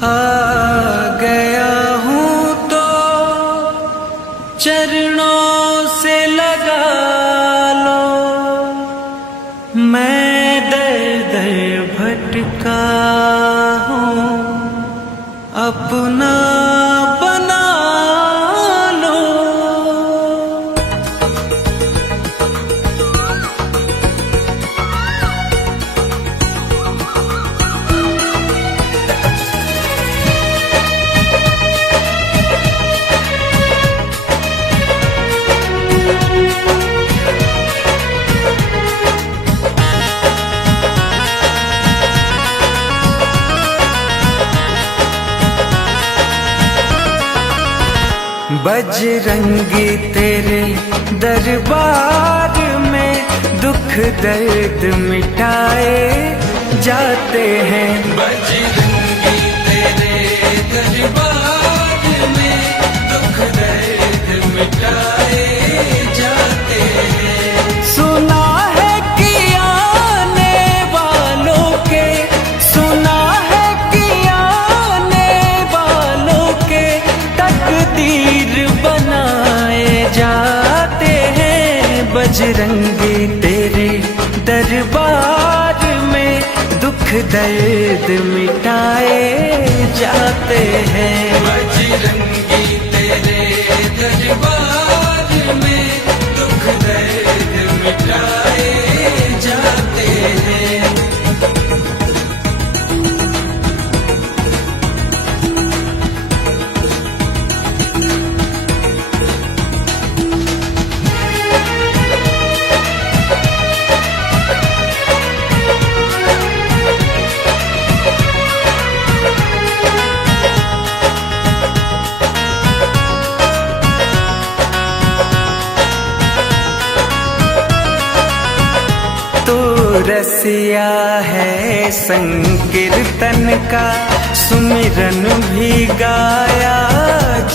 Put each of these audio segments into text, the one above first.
आ गया हूँ तो चरणों से लगा लो, मैं दर दर भटका हूँ, अपना बना लो। बजरंगी तेरे दरबार में दुख दर्द मिटाए जाते हैं। बजरंगी तेरे दरबार में दुख दर्द मिटाए जाते हैं। सुना है कि आने वालों के, सुना है कि आने वालों के तकदीर बनाए जाते हैं। बजरंगी तेरे दरबार में दुख दर्द मिटाए जाते हैं। बजरंगी तेरे दरबार में दुख दर्द मिटाए जाते हैं। रसिया है संकीर्तन का, सुमिरन भी गाया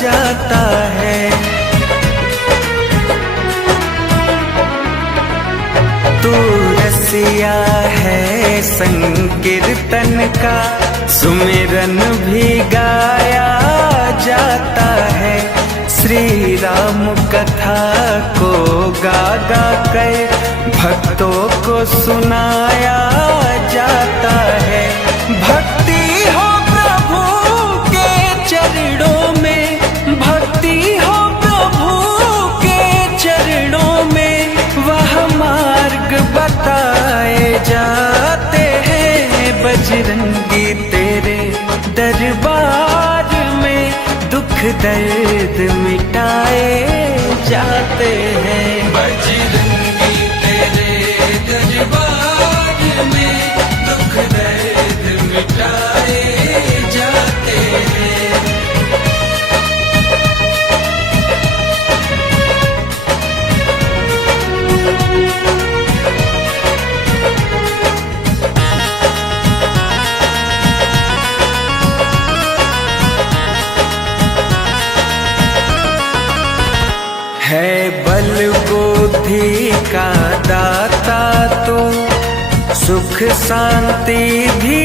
जाता है। तू रसिया है संकीर्तन का, सुमिरन भी गाया जाता है। श्री राम कथा को गा गा कर भक्तों को सुनाया जाता है। भक्ति हो प्रभु के चरणों में, भक्ति हो प्रभु के चरणों में, वह मार्ग बताए जाते हैं। बजरंगी तेरे दरबार में दुख दर्द मिटाए जाते हैं। बजरंगी तेरे दरबार में दुख दर्द मिटाए जाते हैं। है बल बुद्धि का दाता तो सुख शांति भी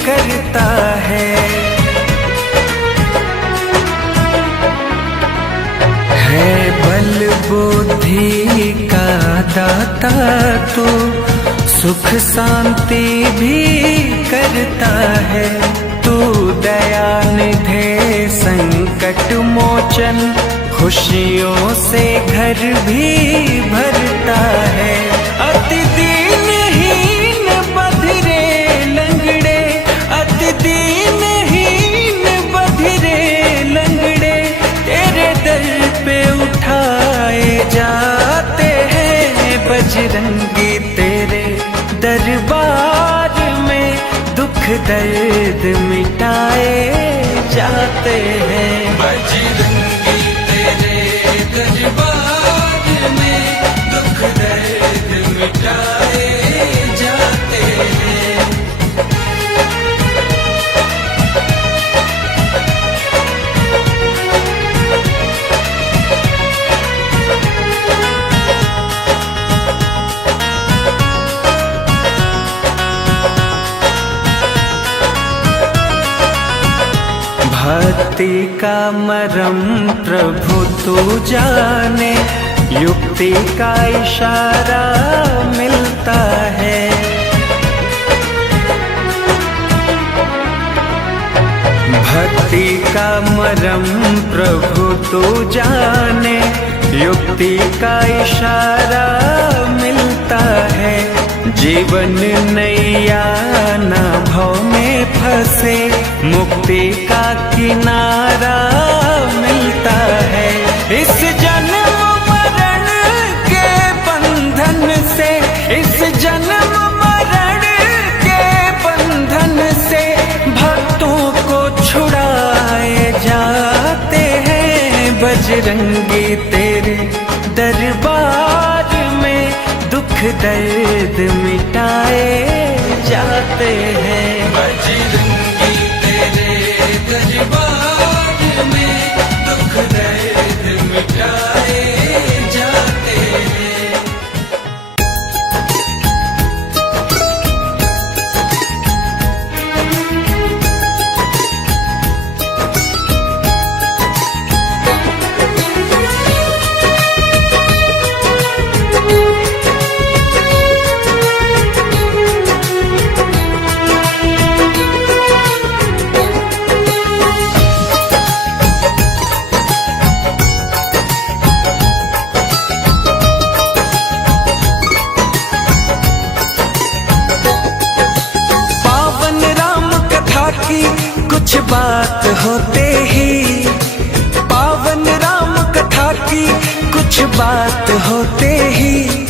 करता है। है बल बुद्धि का दाता तो सुख शांति भी करता है। तू दया निधे संकट मोचन, खुशियों से घर भी भरता है। अति दीनहीन बधिरे लंगड़े, अति दीनहीन बधिरे लंगड़े तेरे दर पे उठाए जाते हैं। बजरंगी तेरे दरबार में दुख दर्द मिटाए जाते हैं। बजरंगी तेरे दरबार में दुख दर्द मिटाए जाते हैं। भक्ति का मरम प्रभु तू जाने, युक्ति का इशारा मिलता है। भक्ति का मरम प्रभु तू जाने, युक्ति का इशारा मिलता है। जीवन नैया ना भव में फंसे, मुक्ति का किनारा मिलता है। इस जन्म मरण के बंधन से, इस जन्म मरण के बंधन से भक्तों को छुड़ाए जाते हैं। बजरंगी तेरे दरबार में दुख दर्द मिटाए जाते हैं। बजरंगी तेरे दरबार में दुख दर्द मिटाए जाते हैं। कुछ बात होते ही, पावन राम कथा की कुछ बात होते ही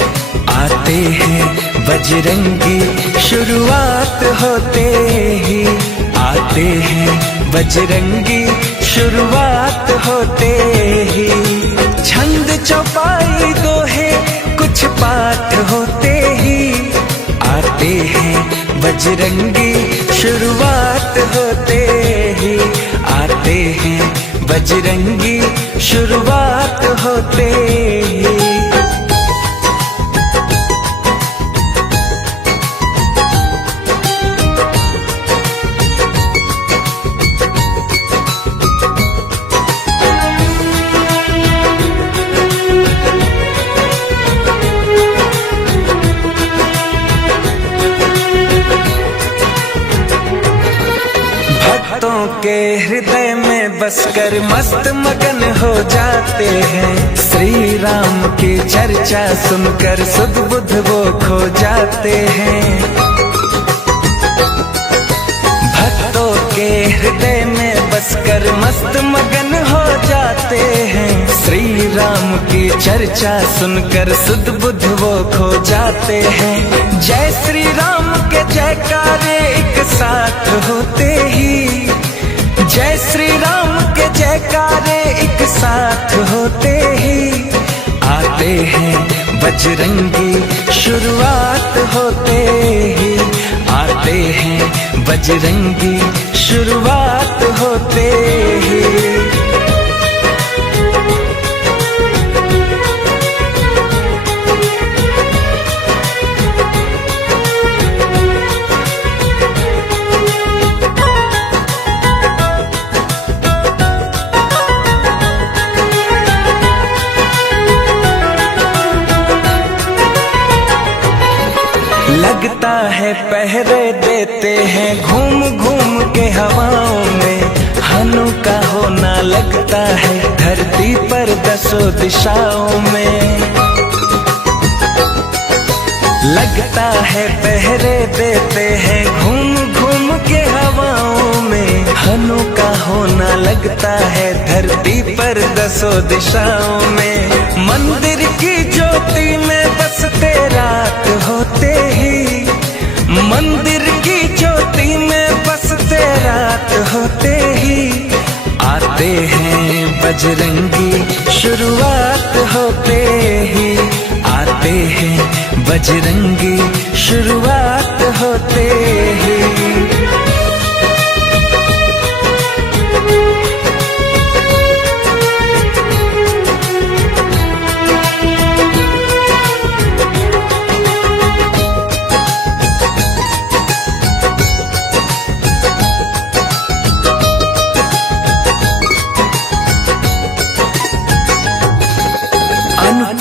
आते हैं बजरंगी। शुरुआत होते ही आते हैं बजरंगी, शुरुआत होते ही। छंद चौपाई दोहे कुछ पाठ होते ही आते हैं बजरंगी। शुरुआत होते ही आते हैं बजरंगी, शुरुआत होते ही। भक्तों के हृदय में बसकर मस्त मगन हो जाते हैं। श्री राम की चर्चा सुनकर सुध बुध वो खो जाते हैं। भक्तों के हृदय में बसकर मस्त मगन हो जाते हैं। श्री राम की चर्चा सुनकर सुध बुध वो खो जाते हैं। जय श्री राम के जयकारे एक साथ होते ही, जय श्री राम के जयकारे एक साथ होते ही आते हैं बजरंगी। शुरुआत होते ही आते हैं बजरंगी, शुरुआत होते ही। लगता है पहरे देते हैं घूम घूम के हवाओं में। हनु का होना लगता है धरती पर दसों दिशाओं में। लगता है पहरे देते हैं घूम घूम के हवाओं में। हनु का होना लगता है धरती पर दसों दिशाओं में। मंदिर की ज्योति में बसते रात होते ही, मंदिर की ज्योति में बसते रात होते ही आते हैं बजरंगी। शुरुआत होते ही आते हैं बजरंगी, शुरुआत होते ही।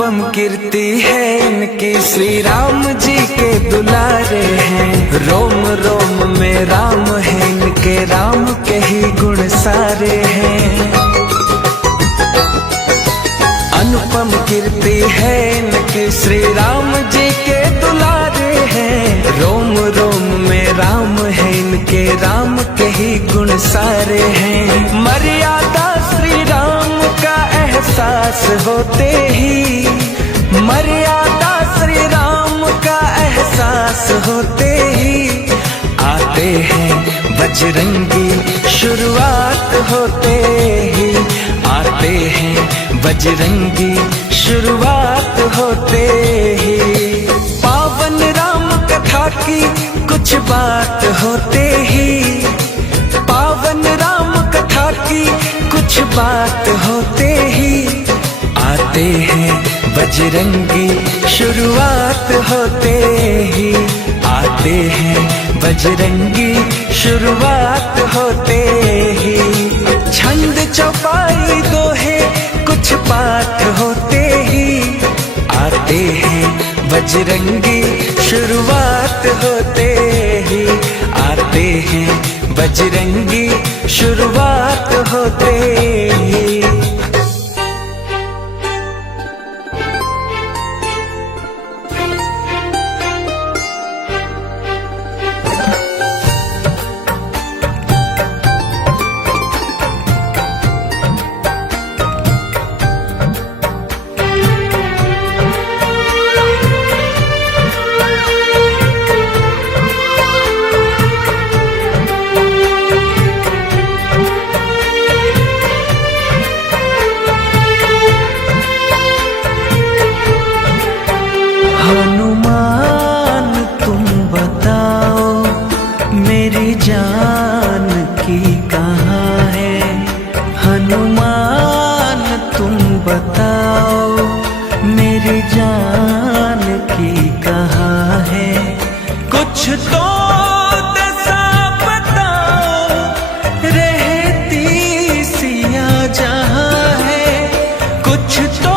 अनुपम कीर्ति है इनकी, श्री राम जी के दुलारे हैं। रोम रोम में राम है इनके, राम के ही गुण सारे हैं। अनुपम कीर्ति है इनकी, श्री राम जी के दुलारे हैं। रोम रोम में राम है इनके, राम के ही गुण सारे हैं। मर्यादा श्री राम का एहसास होते ही, मर्यादा श्री राम का एहसास होते ही, आते हैं बजरंगी शुरुआत होते ही, आते हैं बजरंगी शुरुआत होते ही। पावन राम कथा की कुछ बात होते ही, पावन राम कथा की कुछ बात होते ही, आते हैं बजरंगी शुरुआत होते ही, आते हैं बजरंगी शुरुआत होते ही। छंद चौपाई दोहे कुछ पाठ होते ही, आते हैं बजरंगी शुरुआत होते ही, आते हैं बजरंगी शुरुआत होते ही। हनुमान तुम बताओ मेरी जान की कहाँ है, हनुमान तुम बताओ मेरी जान की कहाँ है। कुछ तो दशा बताओ रहती सिया जहाँ है, कुछ तो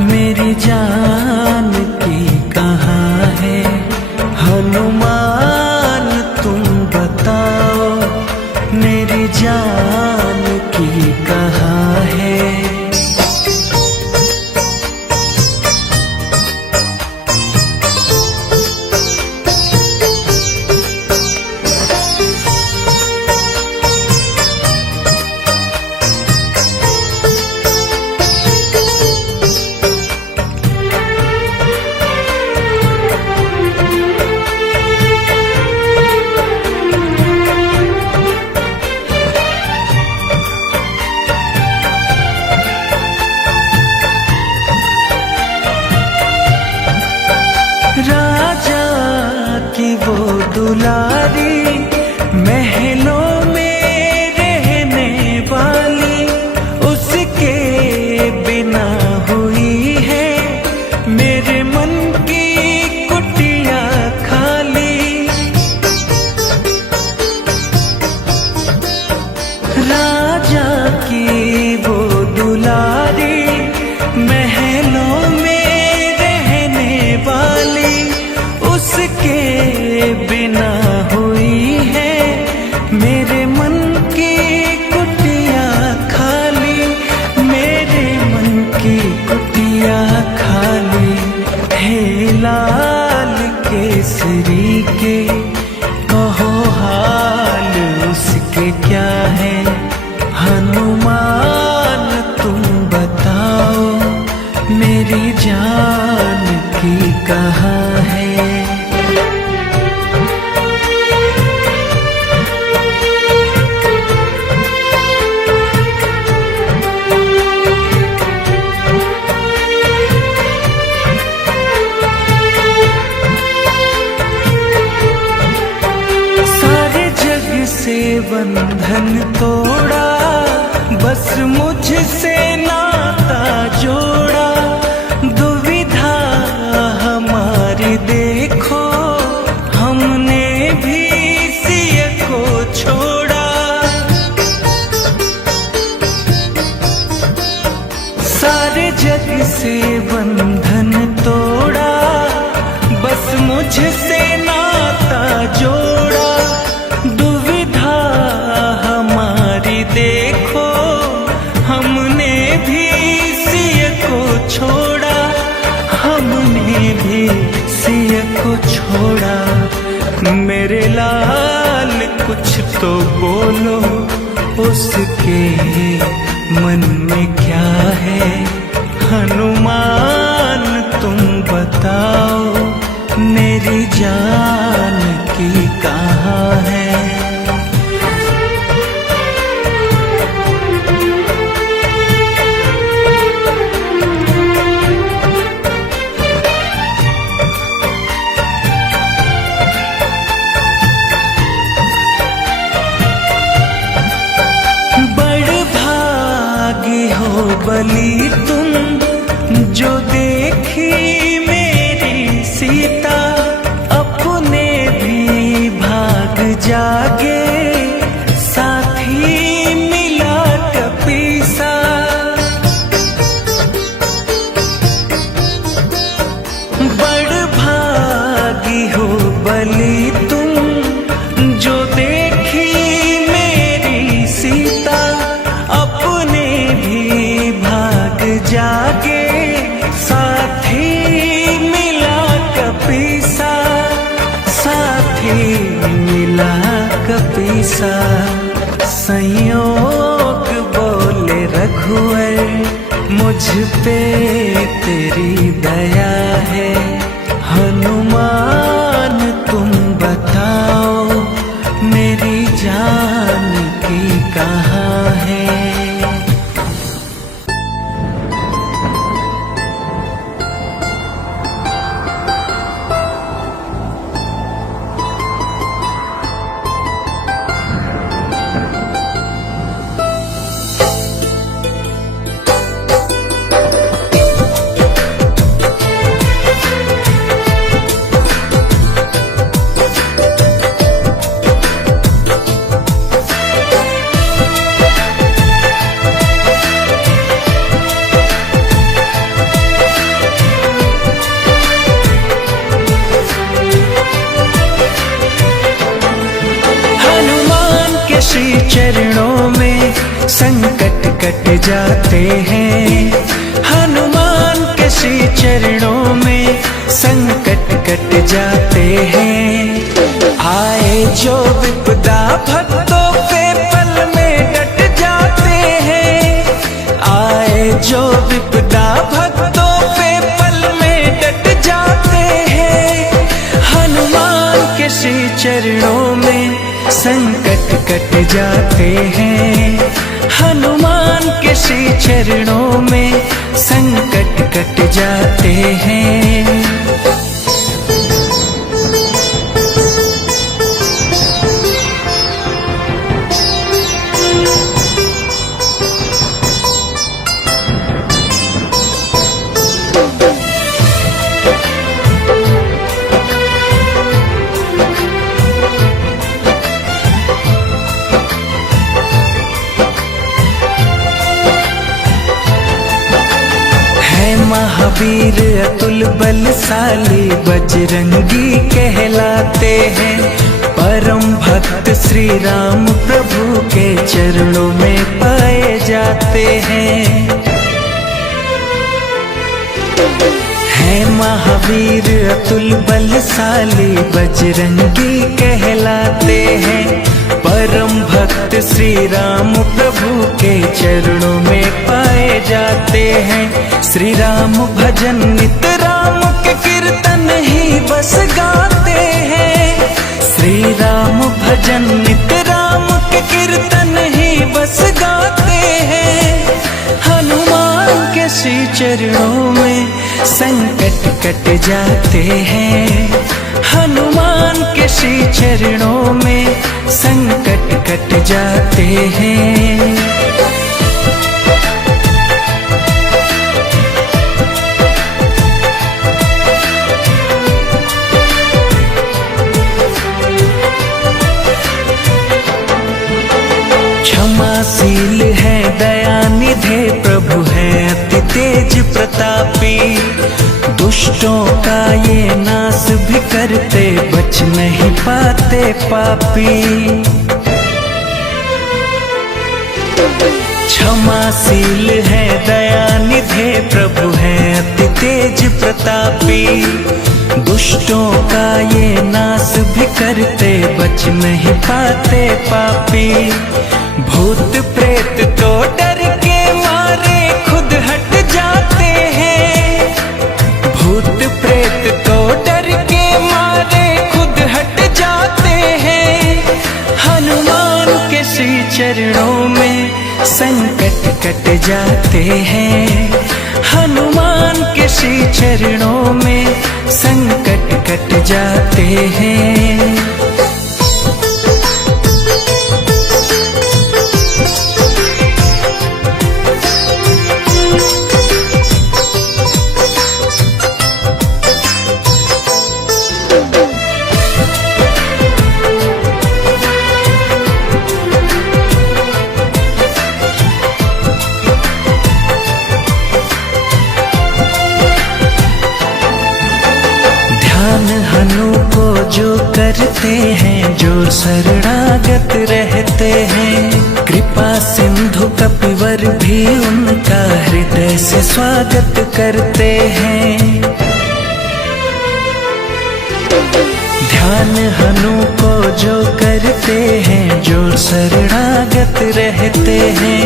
मेरी जान की कहाँ है। हनुमान तुम बताओ मेरी जान की कहाँ है। राजा की वो दुलारी महलों में रहने वाली, उसके बिना हुई है मेरे मन की कुटिया खाली। राजा की वो दुलारी महलों में रहने वाली, उसके बिना हुई है मेरे मन की कुटिया खाली, मेरे मन की कुटिया खाली। हे लाल केसरी के कहो हाल उसके क्या है, हनुमान तुम बताओ मेरी जान की कहाँ है। सारे जग से बंधन तोड़ा, बस मुझसे नाता जोड़ा, दुविधा हमारी सारे जग से बंधन तोड़ा, बस मुझसे नाता जोड़ा। दुविधा हमारी देखो, हमने भी सिय को छोड़ा, हमने भी सिय को छोड़ा। मेरे लाल कुछ तो बोलो, उसके मन में क्या है? हनुमान तुम बताओ, मेरी जान की कहाँ है? बली तुम जो देखी मेरी सीता, अपने भी भाग जागे, साथी मिला कपीसा। बड़ भागी हो बली तुम जो देखी मेरी सीता, अपने भी भाग जागे, साथी मिला कपीसा, साथी मिला कपीसा। संयोग बोले रघुवर, मुझ पे तेरी दया है। हनुमान तुम बताओ, मेरी जान की कहाँ है? श्री चरणों में संकट कट जाते हैं। हनुमान के श्री चरणों में संकट कट जाते हैं। आए जो विपदा भक्तों पे पल में डट जाते हैं। आए जो विपदा भक्तों पे पल में डट जाते हैं। हनुमान के श्री चरणों में संकट कट जाते हैं। हनुमान के श्री चरणों में संकट कट जाते हैं। महावीर अतुल बलशाली बजरंगी कहलाते हैं। परम भक्त श्री राम प्रभु के चरणों में पाए जाते हैं। महावीर अतुल बलशाली बजरंगी कहलाते हैं। परम भक्त श्री राम प्रभु के चरणों में पाए जाते हैं। श्री राम भजन नित राम के कीर्तन ही बस गाते हैं। श्री राम भजन नित राम के कीर्तन ही बस गाते हैं। हनुमान के श्री चरणों में संकट कट जाते हैं। हनुमान के श्री चरणों में संकट कट जाते हैं। क्षमाशील है दयानिधे प्रभु है अति तेज पापी। क्षमाशील है दयानिधे, प्रभु है अति तेज प्रतापी। दुष्टों का ये नाश भी करते, बच नहीं पाते पापी। भूत प्रेत तो डर के मारे खुद हट जाते हैं। भूत प्रेत तो डर के मारे खुद हट जाते हैं। हनुमान के श्री चरणों में संकट कट जाते हैं। हनुमान के श्री चरणों में संकट कट जाते हैं। हनु को जो करते हैं, जो शरणागत रहते हैं। कृपा सिंधु कपिवर भी उनका हृदय से स्वागत करते हैं। ध्यान हनु को जो करते हैं, जो शरणागत रहते हैं।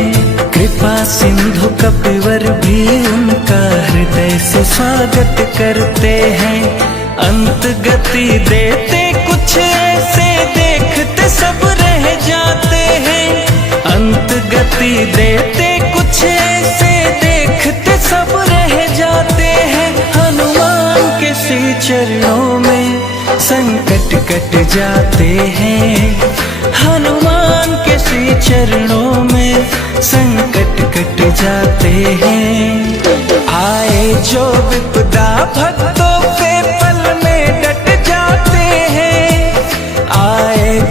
कृपा सिंधु कपिवर भी उनका हृदय से स्वागत करते हैं। अंत गति देते कुछ ऐसे, देखते सब रह जाते हैं। अंत गति देते कुछ ऐसे, देखते सब रह जाते हैं। हनुमान के श्री चरणों में संकट कट जाते हैं। हनुमान के श्री चरणों में संकट कट जाते हैं। आए जो विपदा भक्तों पे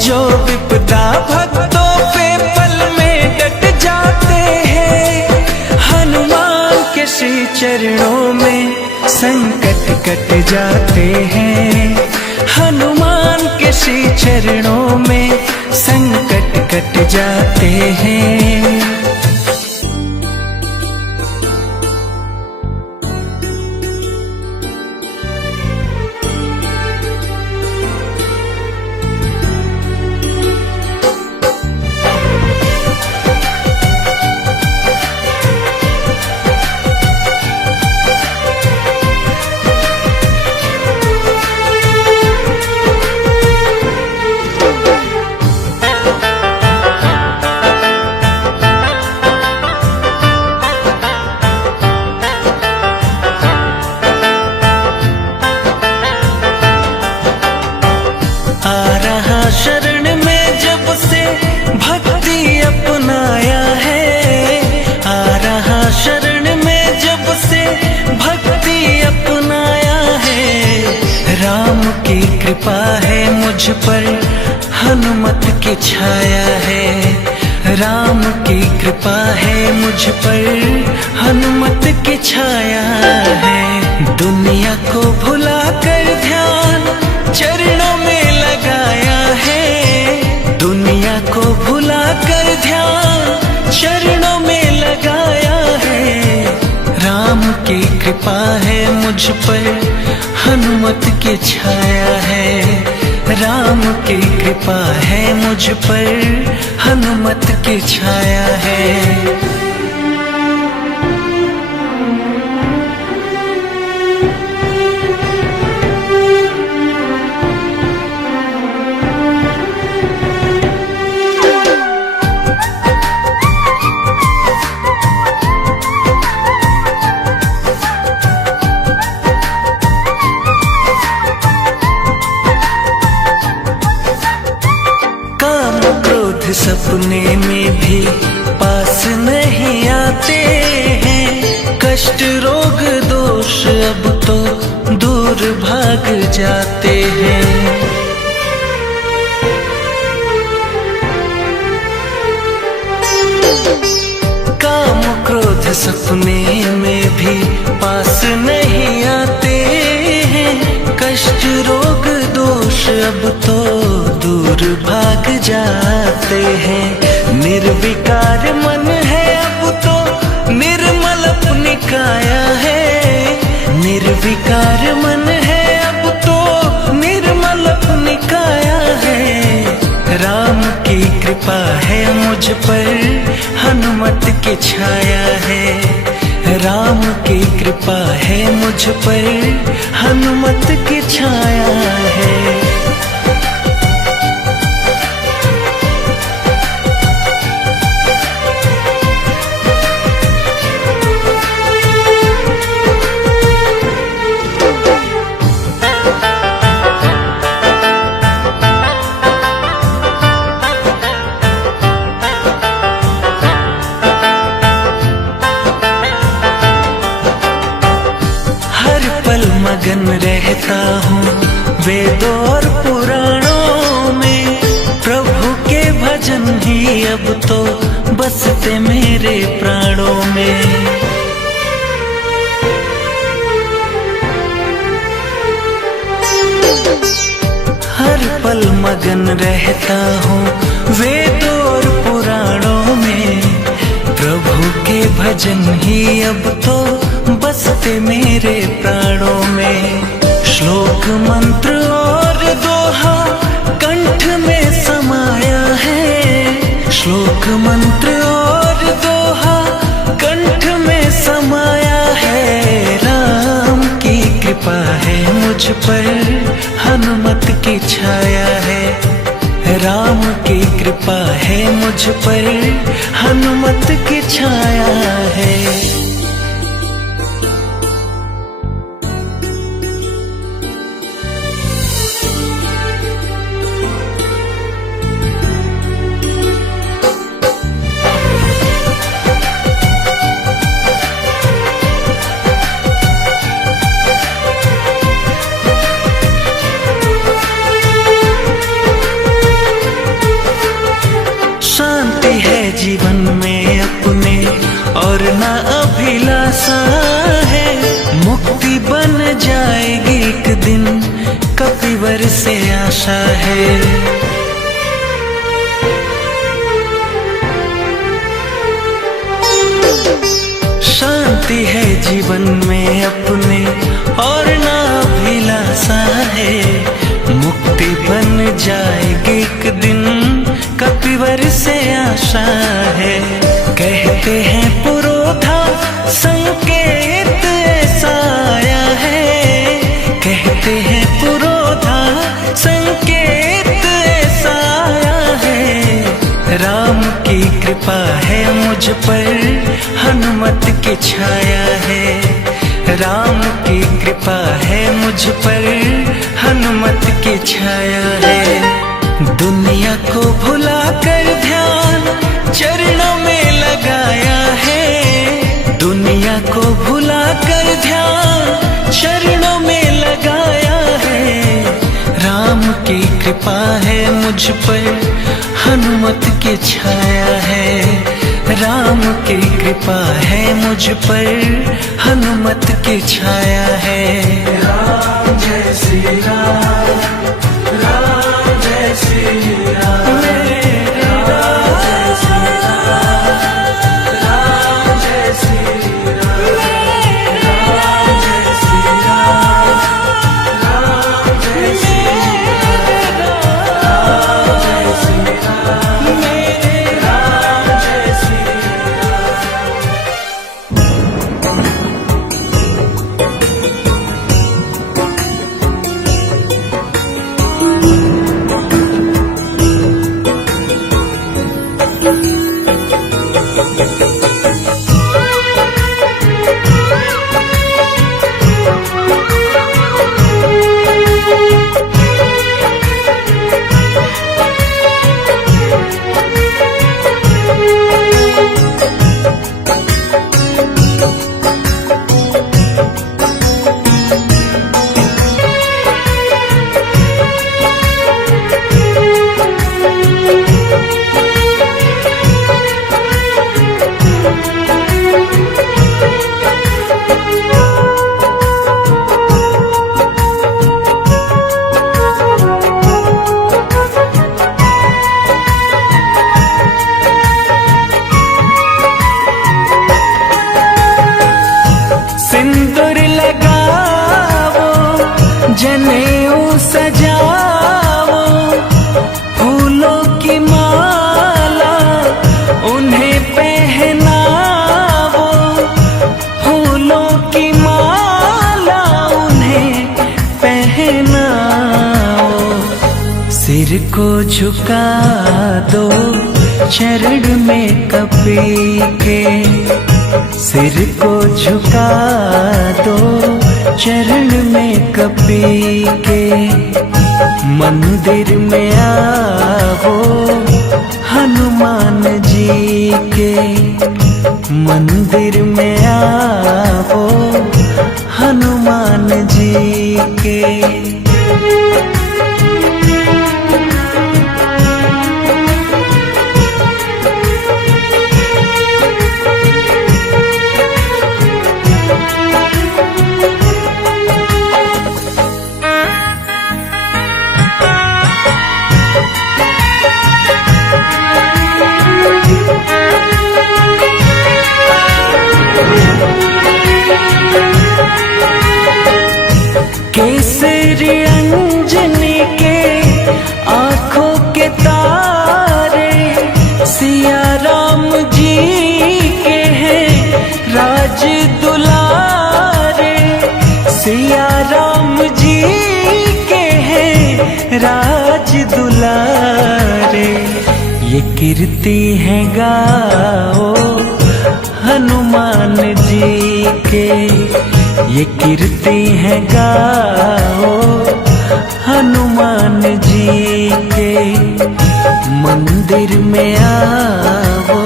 जो विपदा भक्तों पे पल में डट जाते हैं। हनुमान के श्री चरणों में संकट कट जाते हैं। हनुमान के श्री चरणों में संकट कट जाते हैं। शरण में जब से भक्ति अपनाया है। आ रहा शरण में जब से भक्ति अपनाया है। राम की कृपा है मुझ पर, हनुमत की छाया है। राम की कृपा है मुझ पर, हनुमत की छाया है। दुनिया को भुला कर ध्यान चरणों में लगाया है। दुनिया को भुला कर ध्यान चरणों में लगाया है। राम की कृपा है मुझ पर, हनुमत की छाया है। राम की कृपा है मुझ पर, हनुमत की छाया है। सपने में भी पास नहीं आते हैं। कष्ट रोग दोष अब तो दूर भाग जाते हैं। काम क्रोध सपने में भी पास नहीं आते हैं। कष्ट रोग दोष अब तो दूर भाग जाते हैं। निर्विकार मन है अब तो निर्मल अपनी काया है। निर्विकार मन है अब तो निर्मल अपनी काया है। राम की कृपा है मुझ पर, हनुमत की छाया है। राम की कृपा है मुझ पर, हनुमत की छाया है। मगन रहता हूँ वेदों और पुराणों में, प्रभु के भजन ही अब तो बसते मेरे प्राणों में। हर पल मगन रहता हूँ वेदों और पुराणों में, प्रभु के भजन ही अब तो बसते मेरे प्राणों में। श्लोक मंत्र और दोहा कंठ में समाया है। श्लोक मंत्र और दोहा कंठ में समाया है। राम की कृपा है मुझ पर, हनुमत की छाया है। राम की कृपा है मुझ पर, हनुमत की छाया है। शांति है जीवन में अपने और ना अभिलाषा है। मुक्ति बन जाएगी एक दिन, कपिवर से आशा है। शांति है जीवन में अपने और ना अभिलाषा है। मुक्ति बन जाएगी एक दिन, कपिवर से आशा है। कहते हैं पुरोधा संकेत ऐसा आया है। कहते हैं पुरोधा संकेत ऐसा आया है। राम की कृपा है मुझ पर, हनुमत की छाया है। राम की कृपा है मुझ पर, हनुमत की छाया है। दुनिया को भुला कर ध्यान चरणों में लगाया है। दुनिया को भुला कर ध्यान चरणों में लगाया है। राम की कृपा है मुझ पर, हनुमत की छाया है। राम की कृपा है मुझ पर, हनुमत की छाया है। राम जय श्री राम, राम जय श्री राम, मेरे राम जय श्री राम, राम जय श्री राम, राम जय श्री राम, राम जय श्री राम, राम जय श्री राम, मेरे राम जय श्री राम। जनेऊ सजाओ फूलों की माला उन्हें पहनाओ, फूलों की माला उन्हें पहनाओ। सिर को झुका दो चरण में कपी के, सिर को झुका दो चरण में कपी के। मंदिर में आओ हनुमान जी के, मंदिर में आओ हनुमान जी के। केसरी अंजनी के आँखों के तारे सिया राम जी के हैं राज दुलारे, सिया राम जी के हैं राज दुलारे। ये कीर्ति है गाओ हनुमान जी के, ये कीर्ति है गाओ हनुमान जी के। मंदिर में आओ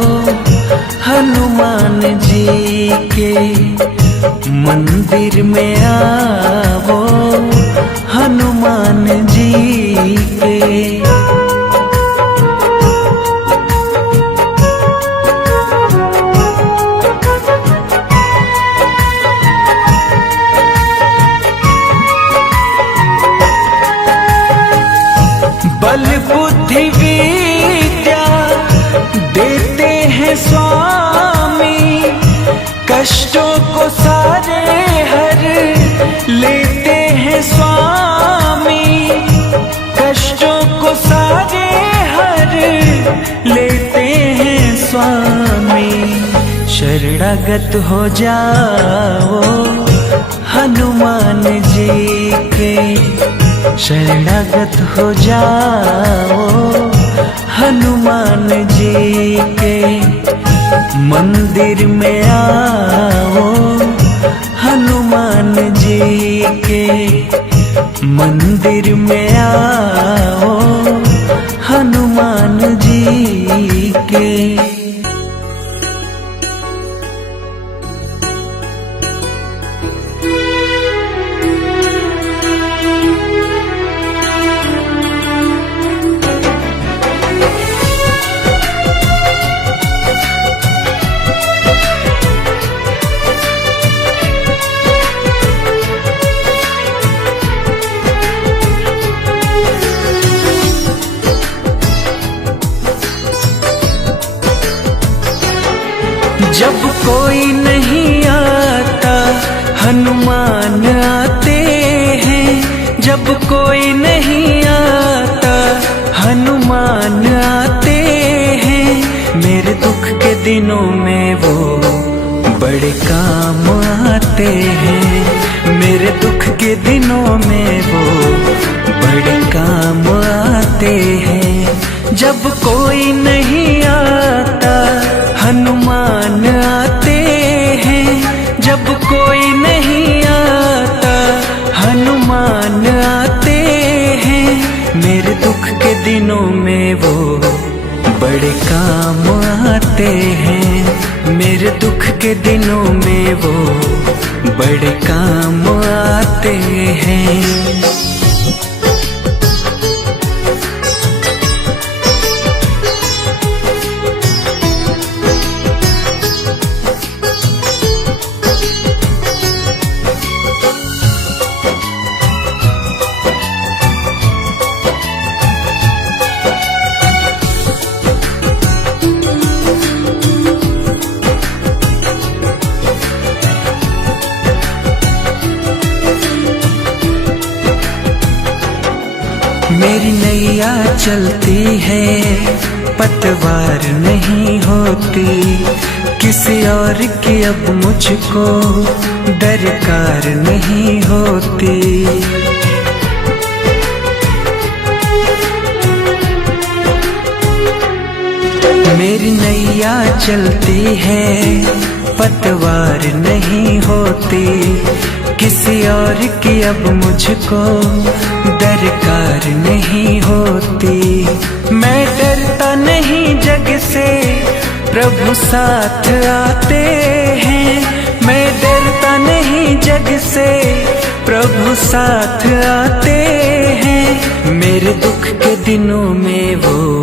हनुमान जी के, मंदिर में आओ हनुमान जी के। बल बुद्धि विद्या देते हैं स्वामी, कष्टों को सारे हर लेते हैं स्वामी, कष्टों को सारे हर लेते हैं स्वामी। शरणागत हो जाओ हनुमान जी के, शरणागत हो जाओ हनुमान जी के। मंदिर में आओ हनुमान जी के, मंदिर में आओ हनुमान जी के। जब कोई नहीं आता हनुमान आते हैं, जब कोई नहीं आता हनुमान आते हैं। मेरे दुख के दिनों में वो बड़े काम आते हैं, मेरे दुख के दिनों में वो बड़े काम आते हैं। जब कोई नहीं आता हनुमान आते हैं, जब कोई नहीं आता हनुमान आते हैं। मेरे दुख के दिनों में वो बड़े काम आते हैं, मेरे दुख के दिनों में वो बड़े काम आते हैं। मेरी नैया चलती है, पतवार नहीं होती, किसी और की अब मुझको दरकार नहीं होती। मेरी नैया चलती है, पतवार नहीं होती, किसी और की अब मुझको दरकार नहीं होती। मैं डरता नहीं जग से, प्रभु साथ आते हैं। मैं डरता नहीं जग से, प्रभु साथ आते हैं। मेरे दुख के दिनों में वो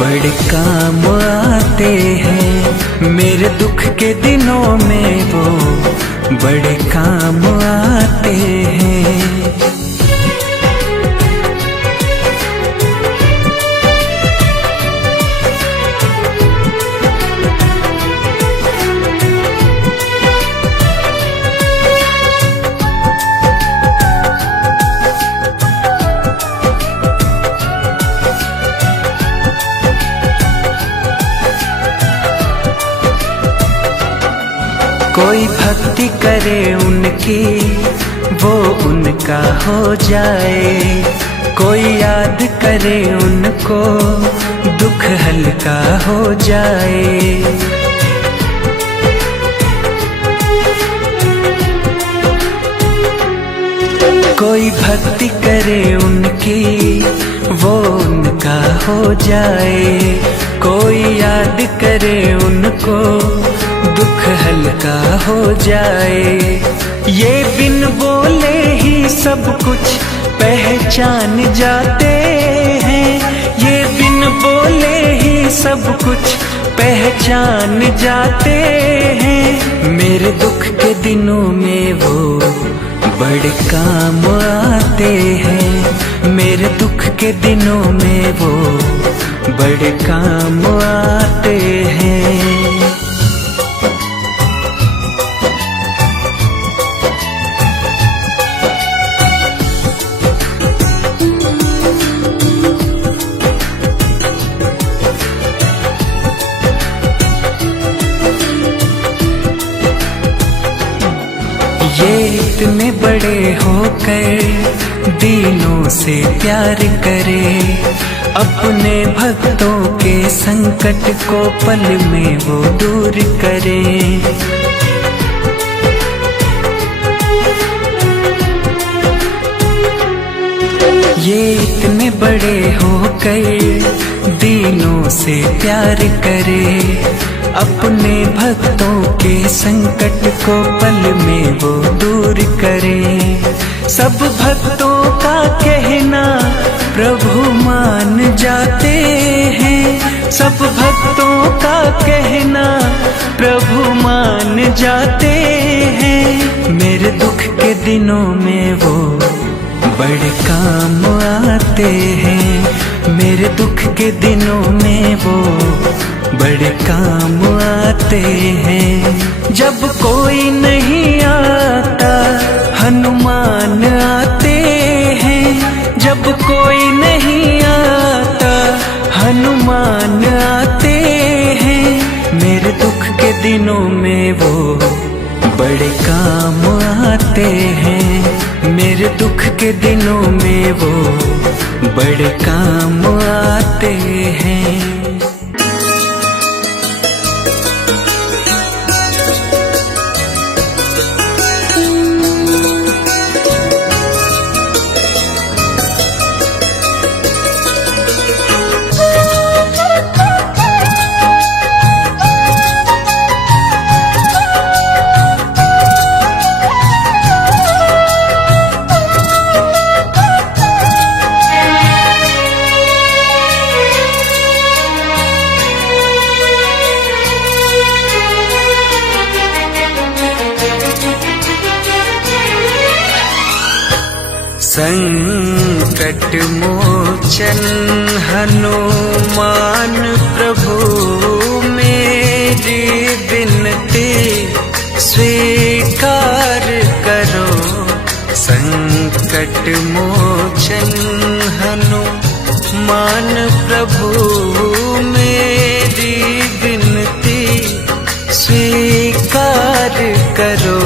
बड़े काम आते हैं। मेरे दुख के दिनों में वो बड़े काम आते हैं। कोई भक्ति करे उनकी, वो उनका हो जाए। कोई याद करे उनको, दुख हल्का हो जाए। कोई भक्ति करे उनकी, वो उनका हो जाए। कोई याद करे उनको, दुख हल्का हो जाए। ये बिन बोले ही सब कुछ पहचान जाते हैं। ये बिन बोले ही सब कुछ पहचान जाते हैं। मेरे दुख के दिनों में वो बड़े काम आते हैं। मेरे दुख के दिनों में वो बड़े काम आते हैं। ये इतने बड़े होकर दीनों से प्यार करे। अपने भक्तों के संकट को पल में वो दूर करे। ये इतने बड़े होकर दीनों से प्यार करे। अपने भक्तों के संकट को पल में वो दूर करे। सब भक्तों का कहना प्रभु मान जाते हैं। सब भक्तों का कहना प्रभु मान जाते हैं। मेरे दुख के दिनों में वो बड़े काम आते हैं। मेरे दुख के दिनों में वो बड़े काम आते हैं। जब कोई नहीं आता हनुमान आते हैं। जब कोई नहीं आता हनुमान आते हैं। मेरे दुख के दिनों में वो बड़े काम आते हैं। मेरे दुख के दिनों में वो बड़े काम आते हैं। संकट मोचन हनुमान प्रभु मेरी विनती स्वीकार करो। संकट संकट मोचन हनुमान प्रभु मेरी विनती स्वीकार करो।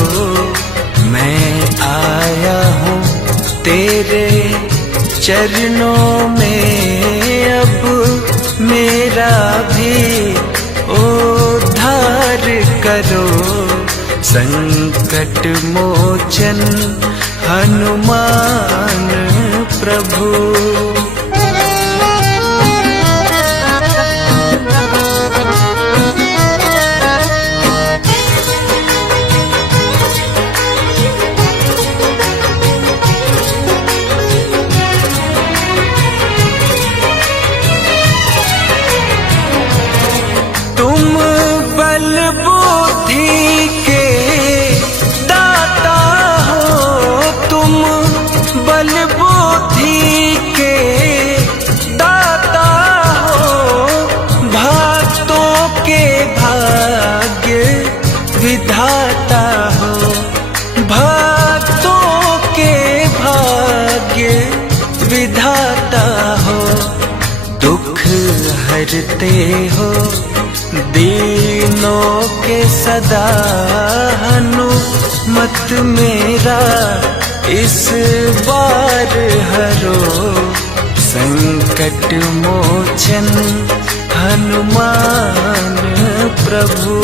मैं आया हूँ तेरे चरणों में, अब मेरा भी उद्धार करो। संकट मोचन हनुमान प्रभु। विधाता हो, भक्तों के भाग्य विधाता हो। दुख हरते हो दीनों के सदा, हनुमत मेरा इस बार हरो। संकट मोचन हनुमान प्रभु।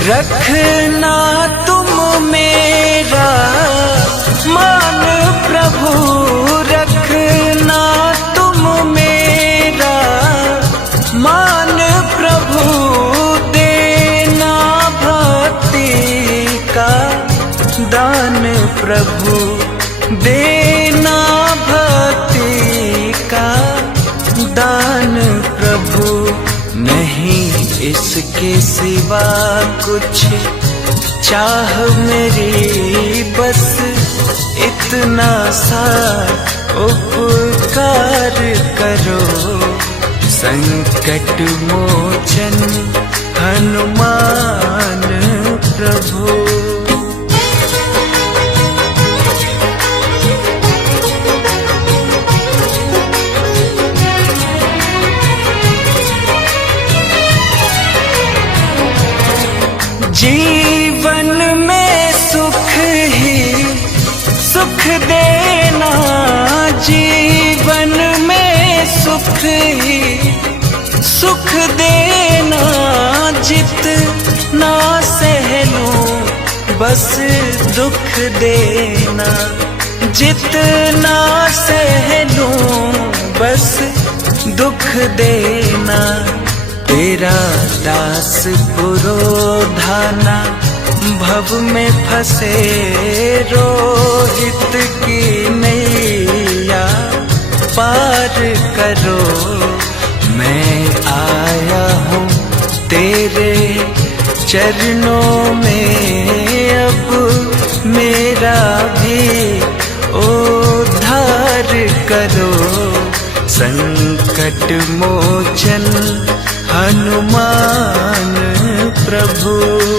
रखना तुम मेरा मान प्रभु, रखना तुम मेरा मान प्रभु। देना भक्ति का दान प्रभु, देना भक्ति का दान प्रभु। नहीं इसके सिवा कुछ चाह मेरी, बस इतना सा उपकार करो। संकट मोचन हनुमान प्रभु। जीवन में सुख ही सुख देना, जीवन में सुख ही सुख देना। जितना सह लूं बस दुख देना, जितना सह लूं बस दुख देना। तेरा दास पुरोधाना भव में फंसे, रोहित की नैया पार करो। मैं आया हूँ तेरे चरणों में, अब मेरा भी उद्धार करो। संकट मोचन हनुमान प्रभु।